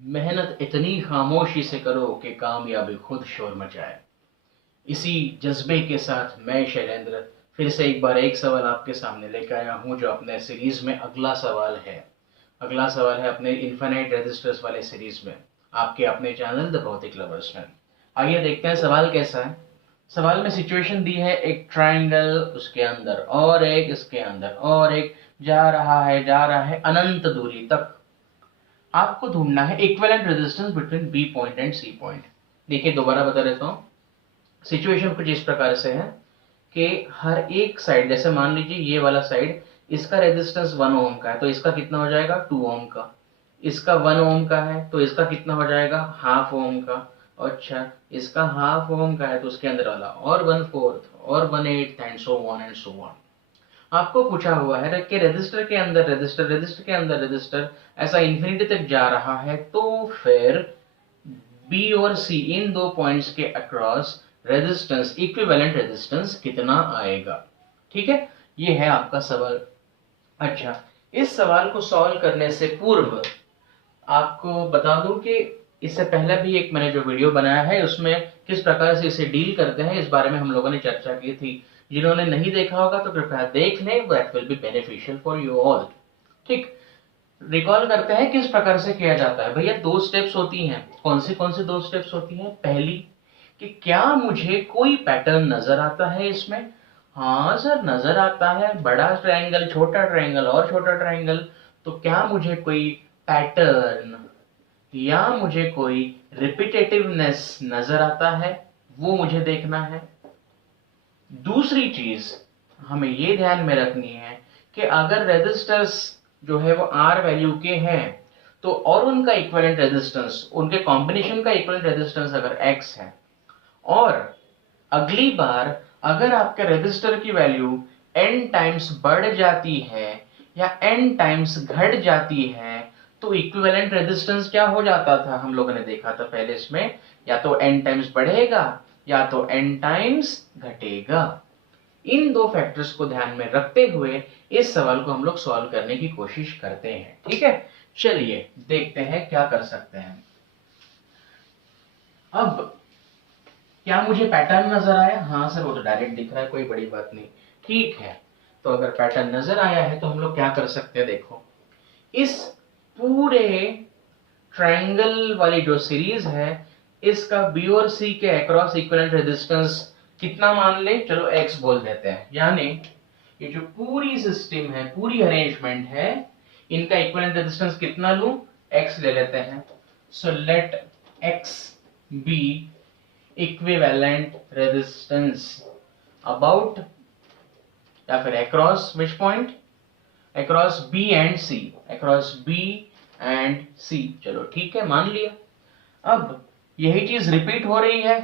मेहनत इतनी खामोशी से करो कि कामयाबी खुद शोर मचाए। इसी जज्बे के साथ मैं शैलेंद्र फिर से एक बार एक सवाल आपके सामने लेकर आया हूँ, जो अपने सीरीज में अगला सवाल है। अगला सवाल है अपने इन्फिनाइट रेजिस्टर्स वाले सीरीज में, आपके अपने चैनल द भौतिक लवर्स में। आइए देखते हैं सवाल कैसा है। सवाल में सिचुएशन दी है, एक ट्राइंगल, उसके अंदर और एक, इसके अंदर और एक, जा रहा है अनंत दूरी तक। आपको ढूंढना है equivalent resistance between B point and C point. देखिए दोबारा बता देता हूँ। सिचुएशन कुछ इस प्रकार से है कि हर एक साइड, जैसे मान लीजिए ये वाला साइड, इसका रेजिस्टेंस 1 ओम का है तो इसका कितना हो जाएगा 2 ओम का। इसका 1 ओम का है तो इसका कितना हो जाएगा हाफ ओम का। अच्छा, इसका हाफ ओम का है तो उसके अंदर वाला और 1/4 और 1/8 and so on and so on. आपको पूछा हुआ है कि रेजिस्टर के अंदर रेजिस्टर, रेजिस्टर के अंदर रेजिस्टर, ऐसा इंफिनिटी तक जा रहा है, तो फिर बी और सी इन दो पॉइंट्स के अक्रॉस रेजिस्टेंस, इक्विवेलेंट रेजिस्टेंस कितना आएगा। ठीक है, ये है आपका सवाल। अच्छा, इस सवाल को सॉल्व करने से पूर्व आपको बता दूं कि इससे पहले भी एक मैंने जो वीडियो बनाया है उसमें किस प्रकार से इसे डील करते हैं इस बारे में हम लोगों ने चर्चा की थी। जिन्होंने नहीं देखा होगा तो कृपया देख लें, that will be beneficial for you all. ठीक, रिकॉल करते हैं किस प्रकार से किया जाता है। भैया दो स्टेप्स होती हैं। कौन सी दो स्टेप्स होती हैं? पहली कि क्या मुझे कोई पैटर्न नजर आता है इसमें। हाँ सर नजर आता है, बड़ा ट्रायंगल, छोटा ट्रायंगल और छोटा ट्रायंगल। तो क्या मुझे कोई पैटर्न या मुझे कोई रिपीटेटिवनेस नजर आता है, वो मुझे देखना है। दूसरी चीज हमें ये ध्यान में रखनी है कि अगर रेजिस्टर्स जो है वो आर वैल्यू के हैं तो और उनका इक्विवेलेंट रेजिस्टेंस, उनके कॉम्बिनेशन का इक्विवेलेंट रेजिस्टेंस अगर एक्स है, और अगली बार अगर आपके रेजिस्टर की वैल्यू n टाइम्स बढ़ जाती है या n टाइम्स घट जाती है, तो इक्विवेलेंट रेजिस्टेंस क्या हो जाता था, हम लोगों ने देखा था पहले इसमें, या तो n टाइम्स बढ़ेगा या तो n टाइम्स घटेगा। इन दो फैक्टर्स को ध्यान में रखते हुए इस सवाल को हम लोग सॉल्व करने की कोशिश करते हैं। ठीक है, चलिए देखते हैं क्या कर सकते हैं। अब क्या मुझे पैटर्न नजर आया? हाँ सर वो तो डायरेक्ट दिख रहा है, कोई बड़ी बात नहीं। ठीक है, तो अगर पैटर्न नजर आया है तो हम लोग क्या कर सकते हैं। देखो, इस पूरे ट्रायंगल वाली जो सीरीज है, इसका बी और सी के अक्रॉस इक्विवेलेंट रेजिस्टेंस कितना मान ले, चलो x बोल देते हैं। यानी ये जो पूरी सिस्टम है, पूरी अरेंजमेंट है, इनका इक्विवेलेंट रेजिस्टेंस कितना लूं, x ले लेते हैं। So let x be equivalent resistance about या फिर across which point, across B and C, across B and C. चलो ठीक है, मान लिया। अब यही चीज रिपीट हो रही है,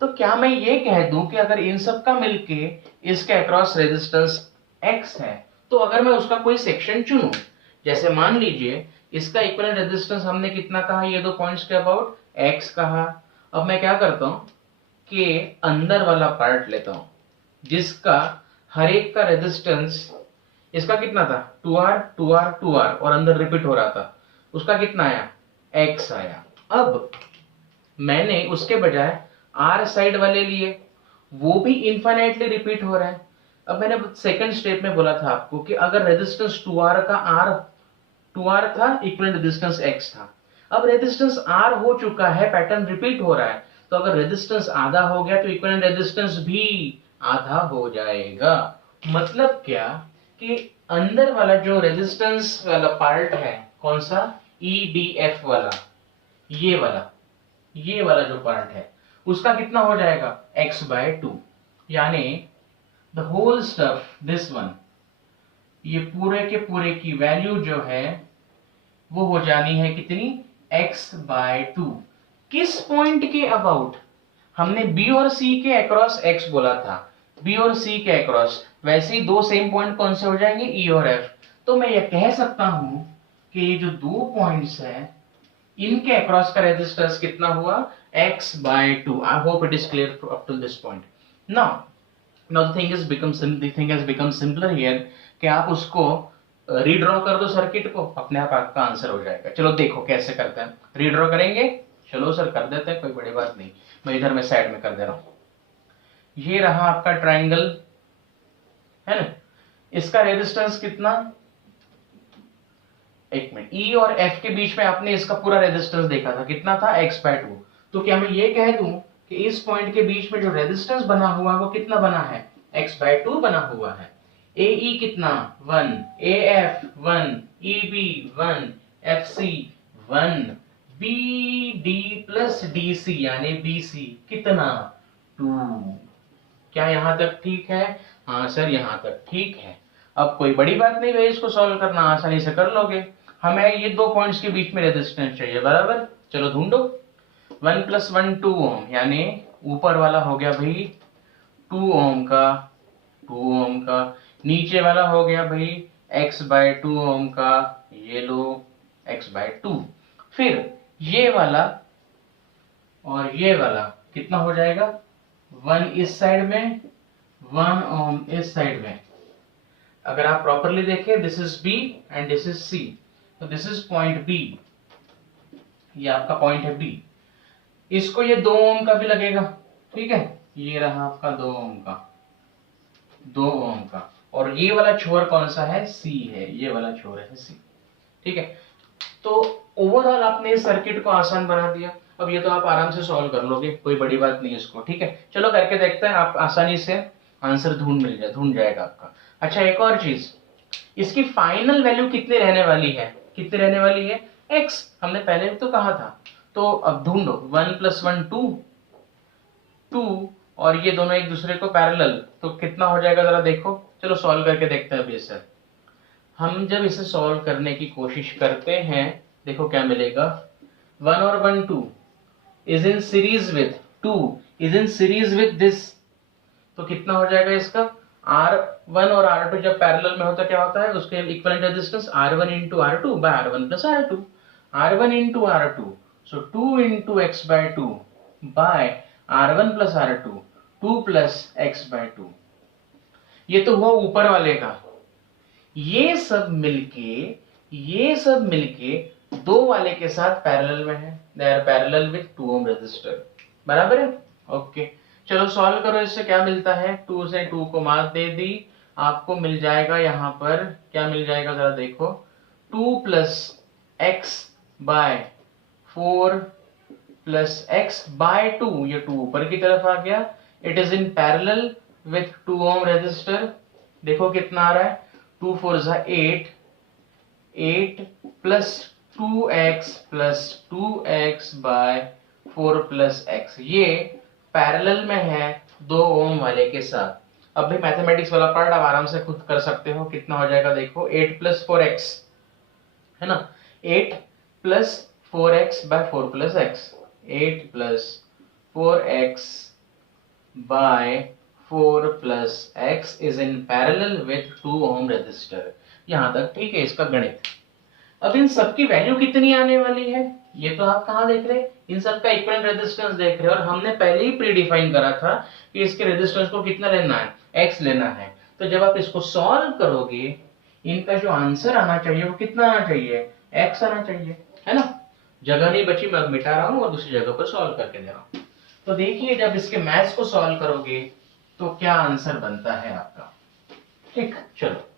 तो क्या मैं ये कह दूं कि अगर इन सब का मिलके इसके अक्रॉस रेजिस्टेंस x है, तो अगर मैं उसका कोई सेक्शन चुनूं, जैसे मान लीजिए इसका इक्विवेलेंट रेजिस्टेंस हमने कितना कहा, ये दो पॉइंट्स के अबाउट x कहा। अब मैं क्या करता हूं कि अंदर वाला पार्ट लेता हूं, जिसका हर एक का रेजिस्टेंस, इसका कितना था 2r 2r 2r और अंदर रिपीट हो रहा था, उसका कितना आया x आया। अब मैंने उसके बजाय r साइड वाले लिए, वो भी इनफाइनाइटली रिपीट हो रहा है। अब मैंने सेकंड स्टेप में बोला था आपको कि अगर रेजिस्टेंस 2r का r 2r था, इक्विवेलेंट रेजिस्टेंस x था। अब रेजिस्टेंस r हो चुका है, पैटर्न रिपीट हो रहा है, तो अगर रेजिस्टेंस आधा हो गया तो इक्विवेलेंट रेजिस्टेंस भी आधा हो जाएगा। मतलब क्या कि अंदर वाला जो रेजिस्टेंस वाला पार्ट है, कौन सा, EDF वाला, ये वाला जो पार्ट है, उसका कितना हो जाएगा x/2। यानी the whole stuff, this one, ये पूरे के पूरे की वैल्यू जो है वो हो जानी है कितनी, x/2। किस पॉइंट के अबाउट, हमने b और c के अक्रॉस x बोला था, b और c के अक्रॉस, वैसे ही दो सेम पॉइंट कौन से हो जाएंगे, e और f। तो मैं ये कह सकता हूं कि ये जो दो पॉइंट्स हैं, इनके अक्रॉस का रेजिस्टेंस कितना हुआ, x/2। I hope it is clear up to this point. Now the thing has become simpler here कि आप उसको रीड्रॉ कर दो सर्किट को, अपने आप आपका आंसर हो जाएगा। चलो देखो कैसे करते हैं, रीड्रॉ करेंगे। चलो सर कर देते हैं, कोई बड़ी बात नहीं। मैं इधर में साइड में कर दे रहा हूं। ये रहा आपका ट्राइंगल, है ना। इसका रेजिस्टेंस कितना, एक मिनट, ई और एफ के बीच में आपने इसका पूरा रेजिस्टेंस देखा था, कितना था, x/2। तो क्या मैं ये कह दूं कि इस पॉइंट के बीच में जो रेजिस्टेंस बना हुआ है वो कितना बना है, x/2 बना हुआ है। AE कितना 1, AF 1, EB 1, FC 1, BD plus DC यानी BC कितना 2। क्या यहां तक ठीक है, हाँ सर यहां तक ठीक है। अब कोई बड़ी बात नहीं भाई, इसको सॉल्व करना आसानी से कर लोगे। हमें ये दो पॉइंट्स के बीच में रेजिस्टेंस चाहिए, बराबर। चलो ढूंढो। 1 + 1 2 ओम, यानी ऊपर वाला हो गया भाई 2 ओम का, 2 ओम का। नीचे वाला हो गया भाई x/2 ओम का, ये लो x/2। फिर ये वाला और ये वाला कितना हो जाएगा, 1 इस साइड में, 1 ओम इस साइड में। अगर आप प्रॉपरली देखें, this is B and this is C, तो दिस इज पॉइंट B, ये आपका पॉइंट है B। इसको ये 2 ओम का भी लगेगा, ठीक है। ये रहा आपका 2 ओम का, 2 ओम का। और ये वाला छोर कौन सा है, C है, ये वाला छोर है C, ठीक है। तो ओवरऑल आपने इस सर्किट को आसान बना दिया। अब ये तो आप आराम से सॉल्व कर लोगे, कोई बड़ी बात नहीं इसको, ठीक है। चलो करके देखते हैं, आप आसानी से आंसर ढूंढ जाएगा आपका। अच्छा एक और चीज, इसकी फाइनल वैल्यू कितनी रहने वाली है, कितनी रहने वाली है, x, हमने पहले भी तो कहा था। तो अब ढूंढो, 1 + 1 2, 2 और ये दोनों एक दूसरे को पैरेलल, तो कितना हो जाएगा जरा देखो। चलो सॉल्व करके देखते हैं अभी इसे। हम जब इसे सॉल्व करने की कोशिश करते हैं, देखो क्या मिलेगा, 1 और 1 2 is in series with 2 is in series with this, तो कितना हो जाएगा इसका, R1 और R2 जब पैरेलल में होता क्या होता है, उसके equivalent resistance R1 × R2 by R1 + R2, R1 × R2, so 2 × x/2 by R1 + R2, 2 + x/2। ये तो हुआ ऊपर वाले का। ये सब मिलके दो वाले के साथ पैरेलल में है, they are parallel with 2 ohm resistor, बराबर है। ओके चलो सॉल्व करो, इससे क्या मिलता है, 2 से 2 को मात दे दी, आपको मिल जाएगा यहाँ पर, क्या मिल जाएगा जरा देखो, 2 + x/4 + x/2, ये 2 ऊपर की तरफ आ गया। It is in parallel with 2 ohm resistor. देखो कितना आ रहा है, 2 4 8, 8 + 2x + 2x/4 + x, ये पैरेलल में है 2 ओम वाले के साथ। अब भी मैथमेटिक्स वाला पार्ट आप आराम से खुद कर सकते हो, कितना हो जाएगा देखो, 8 + 4x, है ना, 8 + 4x/4 + x, 8 + 4x/4 + x is in parallel with 2 ohm resistor. यहां तक ठीक है इसका गणित। अब इन सब की वैल्यू कितनी आने वाली है, ये तो आप कहां देख रहे हैं, इन सब का इक्विवेलेंट रेजिस्टेंस देख रहे हैं। और हमने पहले ही प्री डिफाइन करा था कि इसके रेजिस्टेंस को कितना लेना है, x लेना है। तो जब आप इसको सॉल्व करोगे, इनका जो आंसर आना चाहिए वो कितना आना चाहिए, x आना चाहिए, है ना। जगह नहीं बची, मैं अब मिटा रहा हूं और दूसरी जगह पर सॉल्व करके दे रहा हूं। तो देखिए जब इसके मैथ्स को सॉल्व करोगे तो क्या आंसर बनता है आपका, ठीक। चलो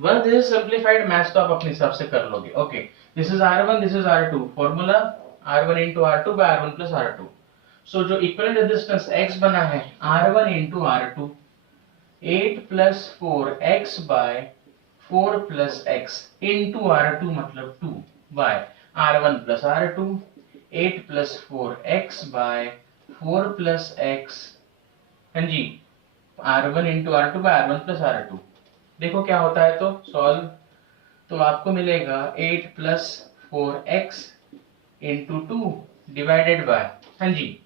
one, this is simplified maths, तो आप अपने हिसाब से कर लोगे। Okay this is R1, this is R2, formula R1 × R2 by R1 + R2। सो जो इक्विवेलेंट रेजिस्टेंस x बना है, R1 × R2, 8 + 4x/4 + x into R2 मतलब 2 by R1 + R2, 8 + 4x/4 + x, हाँ जी, R1 × R2 by R1 + R2। देखो क्या होता है, तो सॉल्व, तो आपको मिलेगा 8 + 4x × 2 डिवाइडेड बाय, हाँ जी,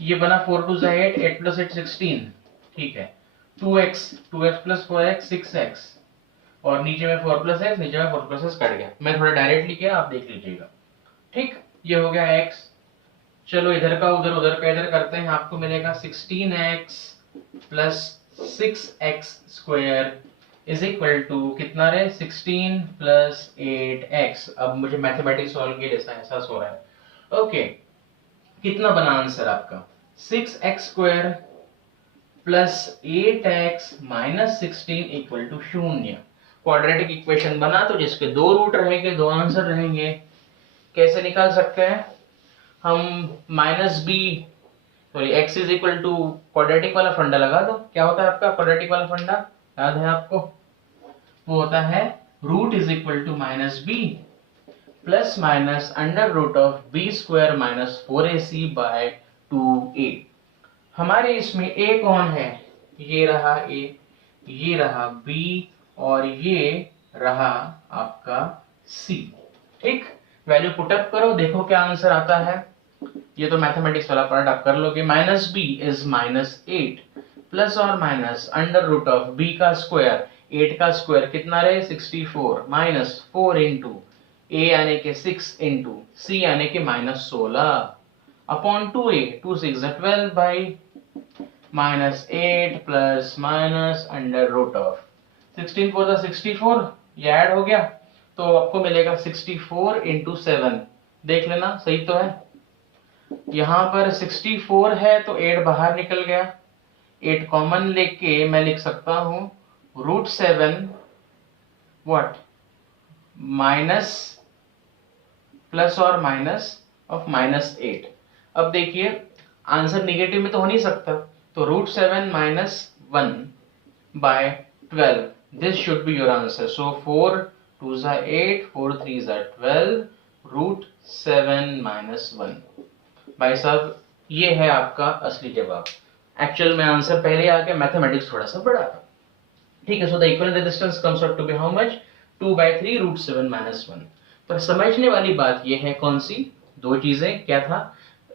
ये बना 4 2 8, 8 + 8 16, ठीक है, 2x + 4x 6x, और नीचे में 4 + x, नीचे में 4 + x कट गया। मैं थोड़ा डायरेक्टली किया, आप देख लीजिएगा, ठीक। ये हो गया x। चलो इधर का उधर, उधर का इधर करते हैं, आपको मिलेगा 16x + 6x² is equal to कितना रहे 16 प्लस 8x। अब मुझे मैथमेटिक्स सॉल्व किए जैसा एहसास हो रहा है। ओके, कितना बना आंसर आपका 6x² plus 8x minus 16 equal to 0। Quadratic equation बना तो जिसके दो रूट रहेंगे दो आंसर रहेंगे। कैसे निकाल सकते हैं हम? Minus B sorry x is equal to quadratic वाला फंडा लगा दो। क्या होता है आपका क्वाड्रेटिक वाला फंडा, याद है आपको? वो होता है root is equal to minus B plus minus under root of B square minus 4ac by 2a। हमारे इसमें a कौन है? ये रहा a, ये रहा b और ये रहा आपका c। ठीक, वैल्यू पुटअप करो, देखो क्या आंसर आता है। ये तो मैथमेटिक्स वाला पार्ट आप कर लोगे। Minus B is minus 8 plus और minus under root of B का स्क्वायर, 8 का स्क्वायर कितना रहे 64 माइनस 4 इंटू ए यानी के 6 इंटू सी यानी के minus 16 upon 2a, 2 6 12 by minus 8 plus minus under root of 16 4 64, ये ऐड हो गया तो आपको मिलेगा 64 इंटू 7। देख लेना सही तो है। यहाँ पर 64 है तो 8 बाहर निकल गया, 8 कॉमन लेके मैं लिख सकता हूँ √7 व्हाट माइनस प्लस और माइनस ऑफ माइनस 8। अब देखिए आंसर निगेटिव में तो हो नहीं सकता, तो √7 minus 1 by 12, this should be your answer. So 4 2 8, 4 3 12, √7 minus 1। भाई साहब ये है आपका असली जवाब। एक्चुअल में आंसर पहले आ गया, मैथमेटिक्स थोड़ा सा बड़ा था। ठीक है, so the equivalent resistance comes out to be how much 2/3 √7 minus 1। पर समझने वाली बात ये है कौन सी दो चीजें, क्या था?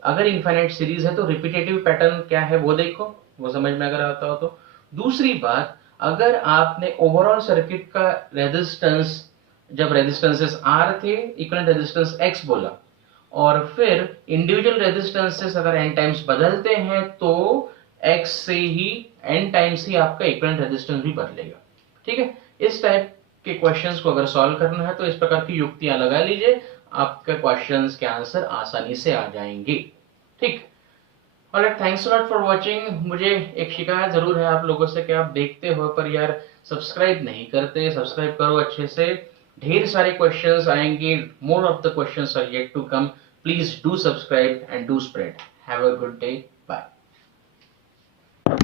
अगर इनफाइनाइट सीरीज है तो रिपीटेटिव पैटर्न क्या है वो देखो, वो समझ में अगर आता हो तो। दूसरी बात, अगर आपने ओवरऑल सर्किट का रेजिस्टेंस, जब रेजिस्टेंसेस R थे इक्विवेलेंट रेजिस्टेंस X बोला, और फिर इंडिविजुअल रेजिस्टेंसेस अगर n टाइम्स बदलते हैं तो x से ही n टाइम्स ही आपका इक्विवेलेंट रेजिस्टेंस भी बदलेगा। ठीक है, इस टाइप के क्वेश्चंस को अगर सॉल्व करना है तो इस प्रकार की युक्तियां लगा लीजिए, आपके क्वेश्चंस के आंसर आसानी से आ जाएंगे। ठीक, alright, thanks a lot for watching. मुझे एक शिकायत जरूर है आप लोगों से कि आप देखते हो पर यार सब्सक्राइब नहीं करते। सब्सक्राइब करो अच्छे से, ढेर सारे क्वेश्चंस आएंगे, more of the questions are yet to come. Please do subscribe and do spread. Have a good day.